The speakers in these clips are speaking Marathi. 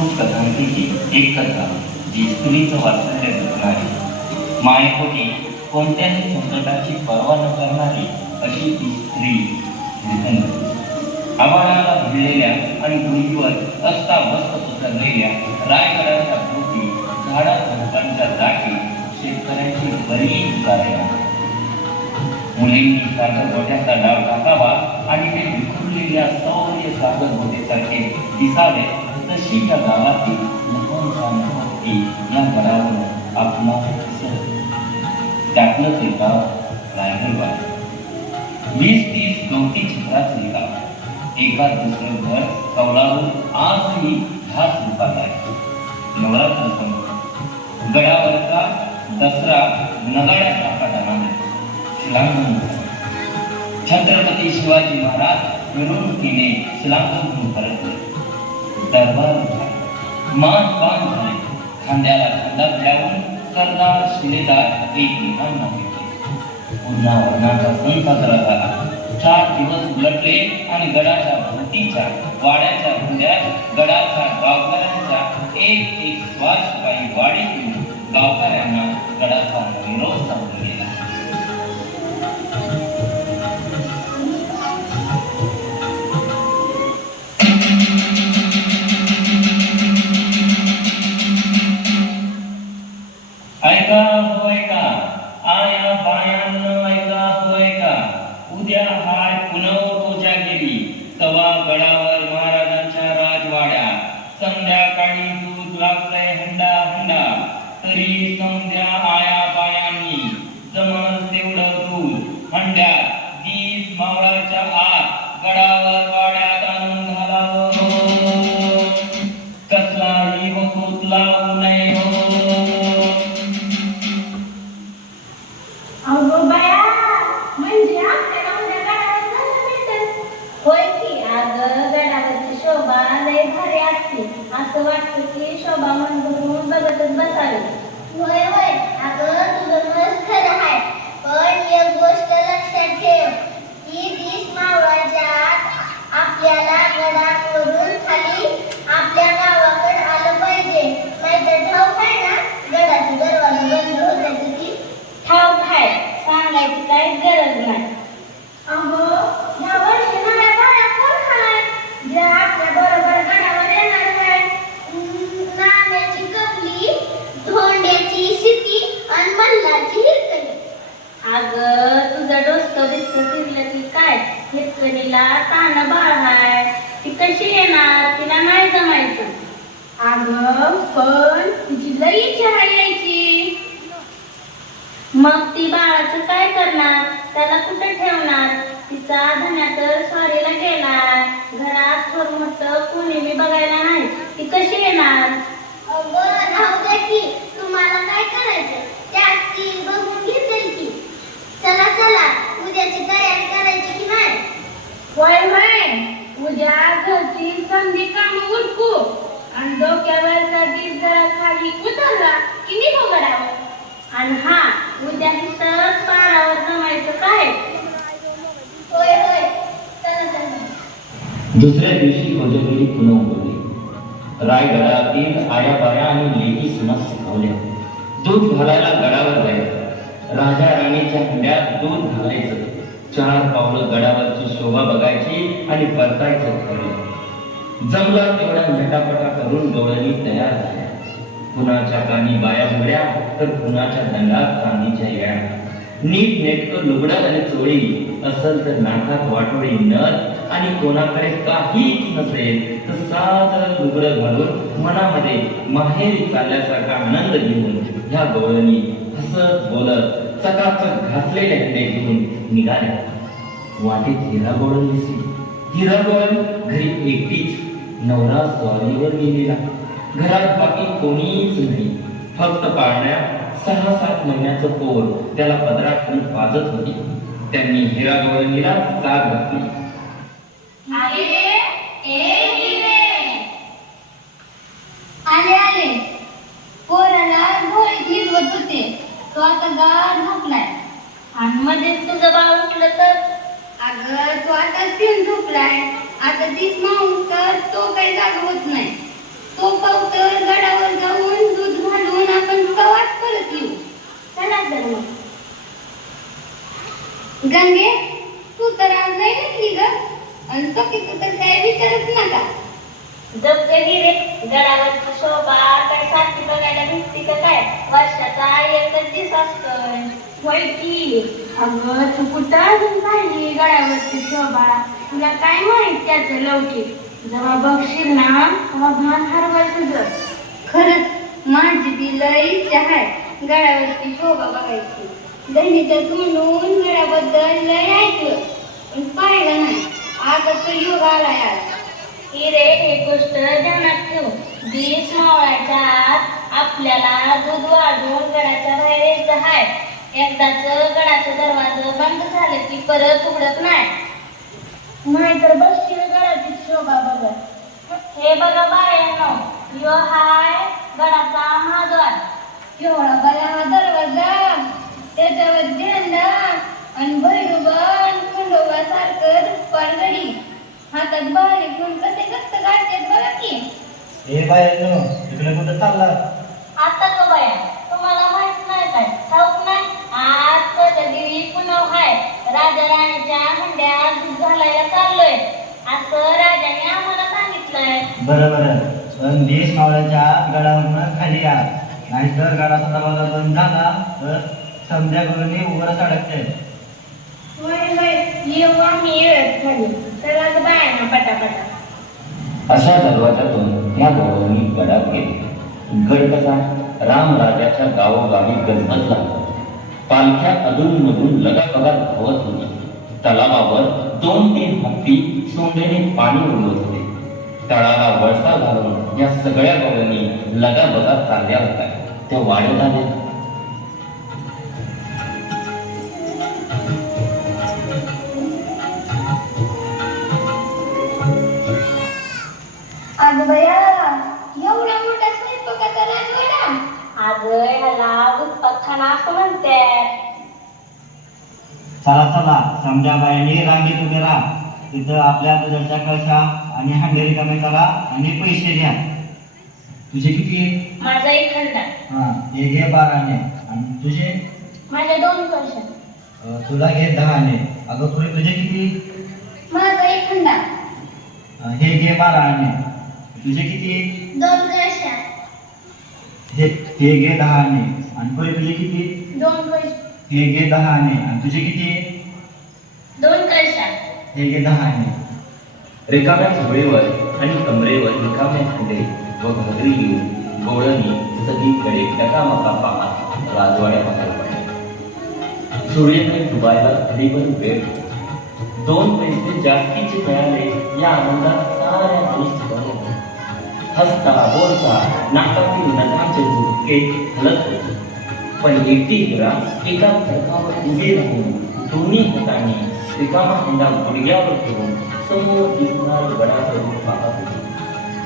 खूप कथांपैकी एक कथा जी स्त्रीचं वात्सल्य जपणारी, मायेपोटी कोणत्याही संकटाची पर्वा न करणारी अशी ती स्त्री निर्धन. आव्हानाला भिडलेल्या आणि डोंगीवर अस्ताव्यस्त पसरलेल्या रायगडाच्या भोवती झाडाझुडपांच्या जागी शेतकऱ्यांची बरीच गाडे. मुलींनी सागर गोट्याचा डाव टाकावा आणि ते विखुरलेल्या सौर्य सागर गोट्यासारखे दिसावे तशी त्या गावातील लहान व्यक्ती या गडावर आपला त्यातलंच एक गाव रायगड. 20-30 गवती चित्राचं हे गाव. एका दुसरं घर कौलावून आजही घास रूपात आहे. नवरात्र सण, गडावरचा दसरा नगाड्याचा आकाराने शिलांगण. छत्रपती शिवाजी महाराज मिरवणुकीने शिलांगण परतले. दरबार मान पान झाले. खांद्याला खांदा भिडावून सरदार शिलेदार एकमेकांना भेटले. पुन्हा वर्णाचा सण साजरा झाला. 4 दिवस उलटले आणि गडाच्या भोवतीच्या वाड्याच्या हुंड्यात गडाच्या गावकऱ्यांच्या एक श्वासपायी वाडी देऊन गावकऱ्यांना गडाचा निरोप सांगून गेला. ऐका होय का आया बायांनो, ऐका होय का, उद्या हाय पुनवतोच्या गेली तवा गडावर महाराजांच्या राजवाड्या. संध्याकाळी दूध लागतंय हंडा हंडा, तरी संध्या आया बायांनी जमल तेवढं दूध हंड्यात 20 मावळाच्या आत गडावर वाड्यात आणून घालावं. कसलाही वकूत लावू नये हो. होय की, अगं गडावरची शोभा लय भारी असते. असं वाटतं की शोभा मन भरून बघतच बसावी. होय होय, अगं तुझं मस्त खरं आहे. पण एक गोष्ट लक्षात ठेव, की 20 मावळाच्या आत आपल्याला गडावरून खाली आपल्या गावाकडे आलं पाहिजे. नाहीतर ठाऊक आहे ना, गडाचे दरवाजे बंद होतात की. ठाऊक आहे, सांगायची काही गरज नाही. अगं ह्या वर्षी नव्या बाया कोण आहे ज्या आपल्या बरोबर गडावर येणार आहे? नाण्याची कपली, धोंड्याची शिती आणि मल्हारची हिरकणी. अगं तुझं डोसकं बिस्कं फिरलं की काय? हिरकणीला तान बाळ हाय, ती कशी येणार? तिला नाही जमायचं. अगं पण तिची लई इच्छा आहे यायची. मग ती बाळाचं काय करणार? त्याला कुठे ठेवणार? तिचा धन्या तर स्वारीला गेलाय. घरात थोर मोठं कोणी मी बघायला नाही, ती कशी येणार? अगं राहू दे की, तुम्हाला काय करायचं त्यात ती बघून घेतील की. चला चला, उद्याची तयारी करायची की नाही? होय होय, उद्या घरची संधी काम उरकू आणि डोक्यावरचा दीप जरा खाली उतरला की निघू गडावर. आणि हा, उद्या तिथंच पारावर जमायचं काय? होय होय, चला चला. दुसऱ्या दिवशी कोजगरी पुन्हा उघडली. रायगडातील आया बाया आणि लेकी सुना शिकवल्या. दूध घालायला गडावर जायचं. राजा राणीच्या हंड्यात दूध घालायचं. 4 पावलं गडावरची शोभा बघायची आणि परतायचं ठरलं. जमला तेवढ्या झटापटा करून गवळणी तयार झाल्या. कुणाच्या कानी बाया मुड्या तर कुणाच्या दंडात चांदीच्या येळ्या. नीट नेटकं लुगडं आणि चोळी असल तर नाकात वाटोळी नथ आणि कोणाकडे काहीच नसेल तर साधं लुगडं घालून मनामध्ये माहेरी चालल्यासारखा आनंद घेऊन ह्या गवळणी हसत बोलत चकाचक घासलेले हंडे घेऊन निघाल्या. वाटेत हिरा गोळण दिसली. हिरा गोळण घरी एकटीच. नवरा स्वारीवर गेलेला. घरात बाकी कोणीच नाही. फक्त पाळण्या 6-7 महिन्याचं पोर त्याला पदरात ठेवून पाजत होती. त्यांनी हिरा गोळणीला साथ घातली. आले आले, पोराला घोळीत निघवत होते. तो आता गाढ झोपलाय. आणि मध्येच तुझं बाळ उठलं तर? अगं तो आता पिऊन झोपलाय. आता 30 माणूस तर तो काही जागा होत नाही. तो गंगे तू तर आज नाही घेतली ग आणि सखी तू तर काय विचारच नका जगही रे गडावरची शोभा काय सारखी बघायला भेटते का काय वर्षाचा एकच दिवस असतोय होय की अगं तू कुठं अजून पाहिली गडावरची शोभा तुला काय माहित त्याचं लवकिक जेव्हा बघशील ना तेव्हा भान हरवल तुझं खरंच माझी ती लई इच्छा आहे गडावरची शोभा बघायची बहिणीच्या तोंडून गडाबद्दल लय ऐकलं पण पाहिलं नाही आता तो योग आलाय आज ही रे एक गोष्ट ध्यानात ठेव 20 मावळाच्या आत आपल्याला दूध वाढवून गडाच्या बाहेर यायचं आहे एकदाच गडाचा दरवाजा बंद झालं की परत उघडत नाही तर बसशील गडाची शोभा बघत हे बघा बायांनो यो हाय गडाचा महाद्वार केवढा बरा हा दरवाजा त्याच्यावर झेंडा आणि भैरोबा खंडोबा सारखं दुप्पार गडी हातात बारी घेऊन कसे कष्ट काढतात बघा की हे बायांनो इकडे कुठं चालला आता का बाया तुम्हाला माहित नाही काय ठाऊक नाही आज कोजागिरी पुनव हाय राजा राणीच्या हंड्यात दूध घालायला चाललोय असं राजाने आम्हाला सांगितलंय बरं बरं पण 20 मावळ्याच्या गडावरनं खाली या नाहीतर गडाचा दरवाजा बंद झाला तर समजा करून उघडच अडकते येऊ आम्ही येत खाली चला ग बायांना पटापटा अशा दरवाजातून त्या दोघांनी गडात गेले गड कसा रामराजाच्या गावोगावी गजबजला पालख्या अधूनमधून लगाबगात धावत होती तलावावर 2-3 हत्ती सोंडेने पाणी उडवत होते तळाला वळसा घालून या सगळ्या गावांनी लगाबगात चालल्या होत्या त्या वाढत आल्या अगं बया एवढा मोठा स्वयंपाकाचा राजवाडा अगं ह्याला उत्पादखाना असं म्हणतात चला चला समजा बायांनी रांगेत उभे राहा तिथं आपल्या दुधाच्या कळशा आणि हांडे रिकामे करा आणि पैसे घ्या तुझे किती माझा एक खंडा हा हे घे 12 आणे आणि तुझे माझ्या 2 वर्ष तुला घे 10 आणे अगं तुझे किती माझा एक खंडा हे घे 12 आणे तुझे किती 2 कळशा हे घे 10 आणे आणि तुझे किती 2 वर्ष हे घे 10 आणे आणि तुझे किती 2 कळशा हे घे 10 आणे रिकाम्या झोळीवर आणि कमरेवर रिकाम्या खंडे व घगरी घेऊन गोळणी सगळीकडे टकामका पाहत राजवाड्याबाहेर पडले सूर्याने डुबायला घडीभर वेळ 2 पैसे जास्तीचे मिळाले या आनंदात साऱ्या गोष्टी बनवल्या हसता बोलता नाकातील नखाचे झुटके हलत होते पण एकटी हिरा एका खडकावर उभी राहून दोन्ही हातांनी रिकामा हंडा गुडघ्यावर ठेवून समोर दिसणारे गडाचं रूप पाहत होती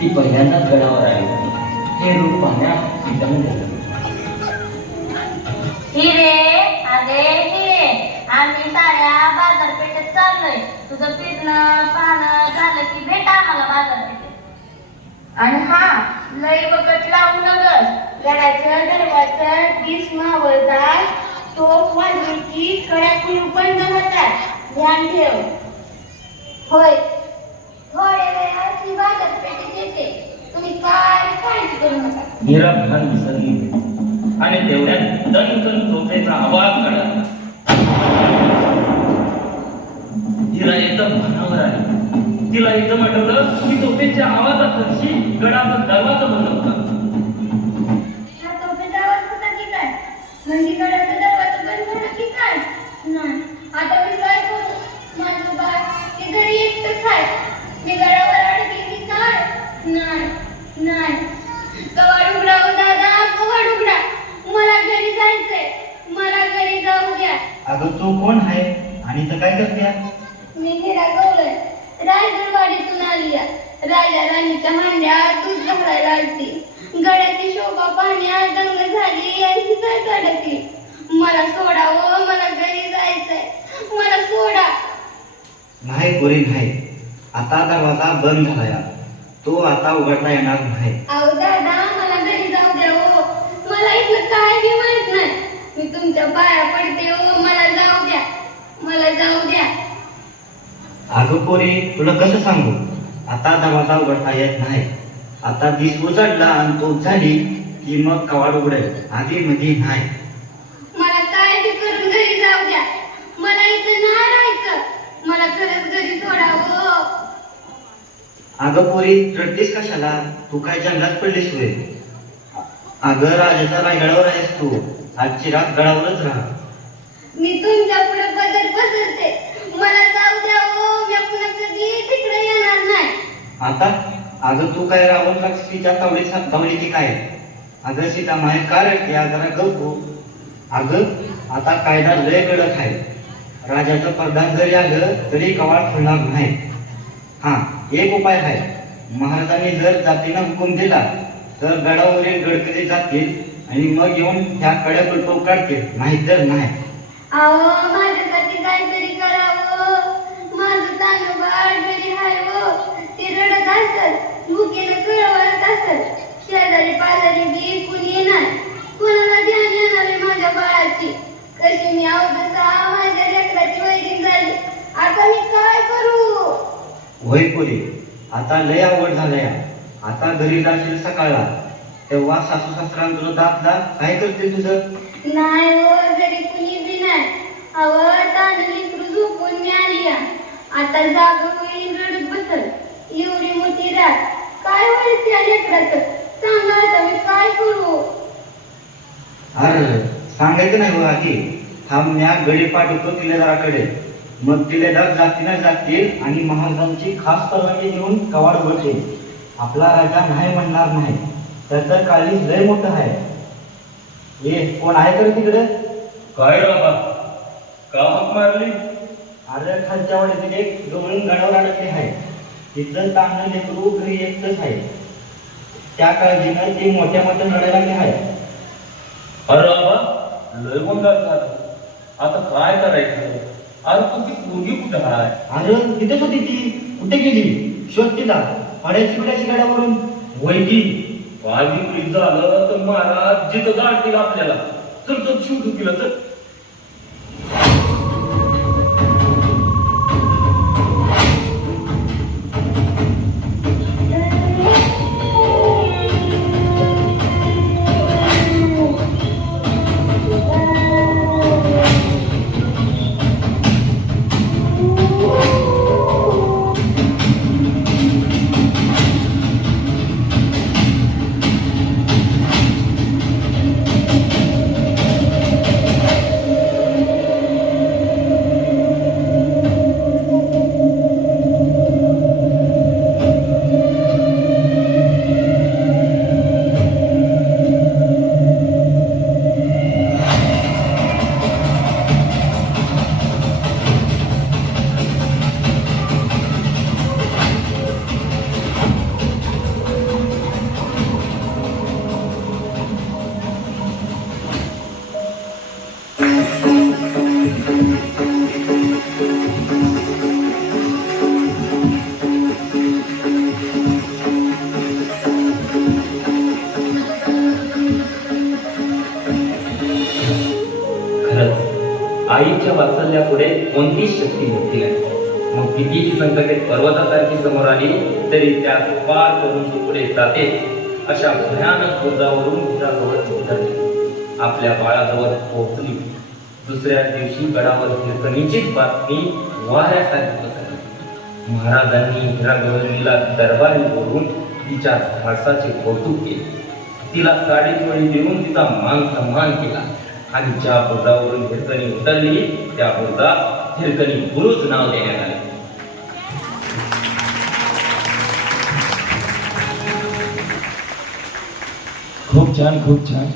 ती पहिल्यांदाच गडावर आली होती हे रूप पाहण्यात ती दंग झाली हिरे अगे हिरे आम्ही साऱ्या बाजारपेठेत चाललोय तुझं फिरणं पाहणं झालं की भेट आम्हाला बाजारपेठेत आणि हा लई बकट लावू नगस गडाचं दरवाजा 20 मावळतात तो वाजून की कड्या कुलूप बंद होतात ध्यान ठेव होय थोड्या वेळात ती बाजारपेठेत येते तुम्ही काय काळजी करू नका हिरा भान विसरली आणि तेवढ्यात दणकन तोफेचा आवाज कळला हिरा एकदम भानावर आली तिला एकदम आठवलं की तोफेच्या आवाजासाठी गडाचा दरवाजा बंद होता हा तोफेचा आवाज होता की काय म्हणजे गडाचा दरवाजा बंद झाला की काय नाही आता मी काय करू माझं बाळ ते घरी एकटंच आहे मी गडावर अडकली की काय नाही कवाड उघडा हो दादा कवाड उघडा मला घरी जायचंय मला घरी जाऊ द्या अगं तू कोण आहे आणि तर काय करते मी हिरा गवळण रायगडवाडीतून आली राजा राणीच्या मांड्यात दूध घालायला आलती गडाची शोभा पाहण्यात दंग झाली आणि काय अडकली मला सोडावं मला घरी जायचंय मला सोडा नाही पोरी नाही आता दरवाजा बंद झाला तो आता उघडता येणार नाही अहो दादा मला घरी जाऊ द्या हो मला इथलं काय बी माहित नाही मी तुमच्या पाया पडते हो मला जाऊ द्या मला मला जाऊ द्या. अगं पोरी तुला कसं सांगू, आता दरवाजा उघडता येत नाही. आता दिस उजडला आणि तो झाली की मग कवाड उघडेल, आधी मध्ये नाही. मला काय बी करून घरी जाऊ द्या. मला इथं नाही राहायचं. मला खरंच घरी सोडावं. अगं पोरी रडतेस कशाला, तू काय जंगलात पडलीस होय? अगं राजाच्या रायगडावर आहेस तू, आजची रात गडावरच राहा. मी तुमच्या पुढे बदल बसलते. मला जाऊ द्या हो. मी पुन्हा कधी तिकडे येणार नाही. आता अगं तू काय रावण राक्षसीच्या तावडीची काय? अगं सीता माय का रडते, जरा गप हो. अगं आता कायदा लय कडक आहे. राजाचं प्रधान जरी आलं तरी कवाड खुलणार नाही. हा एक उपाय आहे, महाराजांनी जर जातीनं हुकूम दिला तर गडावरील गडकरी जातील आणि मग येऊन ह्या कड्या पलटो काढतील, नाहीतर नाही. अहो माझ्यासाठी काहीतरी करावं. माझं तानुबाळ घरी आहे हो. ते रडत असत, भुकेनं कळवळत असत. शेजारी पाजारी बी कुणी येणार, कोणाला ध्यान येणार आहे माझ्या बाळाची. कशी मी अवदसा माझ्या लेकराची वैरी झाली. आता मी काय करू? होय पोरी, आता लय अवघड झालंय. आता घरी जाशील सकाळला, तेव्हा सासू सासरा तुझं दात काय करते तुझं? नाही हो, घरी कुणी बी नाही. अहो तांदळी झोपून मी आली आहे. आता जाग होईल, रडत बसल. एवढी मोठी रात, काय होईल त्या लेकराचं? सांगा आता मी काय करू? अरे सांगायचं नाही हो आधी, थांब म्या गडी पाठवतो तिलेदाराकडे. मग तिलेदार जातीनं जातील आणि महाराजांची खास परवानगी घेऊन कवाड उघडतील. आपला राजा नाही म्हणणार नाही, त्याचं काळीज लय मोठं आहे. ये कोण आहे तर तिकडे? काय बाबा, का हाक मारली? अरे खालच्या वाड्यात एक गवळून गडावर अडकले आहे. तिचं तांदळ लेकरू घरी एकटंच आहे. त्या काळजीनं ते मोठ्या मोठ्या लढायला लागले आहे. अरे बाबा, लय गोंधळ झाला. आता काय करायचं? अरे तुझी पोरगी कुठं आहे? अरे तिथेच होती ती, कुठे गेली? शोध तिला, पडायची बिडायची गडावरून. वैदी वादी प्रीत झालं तर महाराज जिथं गाडतील आपल्याला. चल चल शिव तिला चल. आईच्या वात्सल्यापुढे कोणतीच शक्ती मोठी नाही. मग कितीही संकटे पर्वतासारखी समोर आली तरी त्यात पार करून ती पुढे जाते. अशा भयानक बुर्जावरून घराजवळ उतरली, आपल्या बाळाजवळ पोहोचली. दुसऱ्या दिवशी गडावर हिरकणीचीच बातमी वाऱ्यासारखी पसरली. महाराजांनी हिरागवळणीला दरबारी बोलवून तिच्या धाडसाचे कौतुक केले. तिला साडी चोळी देऊन तिचा मान सन्मान केला आणि ज्या बुर्जावरून हिरकणी उतरली त्या बुर्जास हिरकणी बुरुज नाव देण्यात आले. खूप छान खूप छान.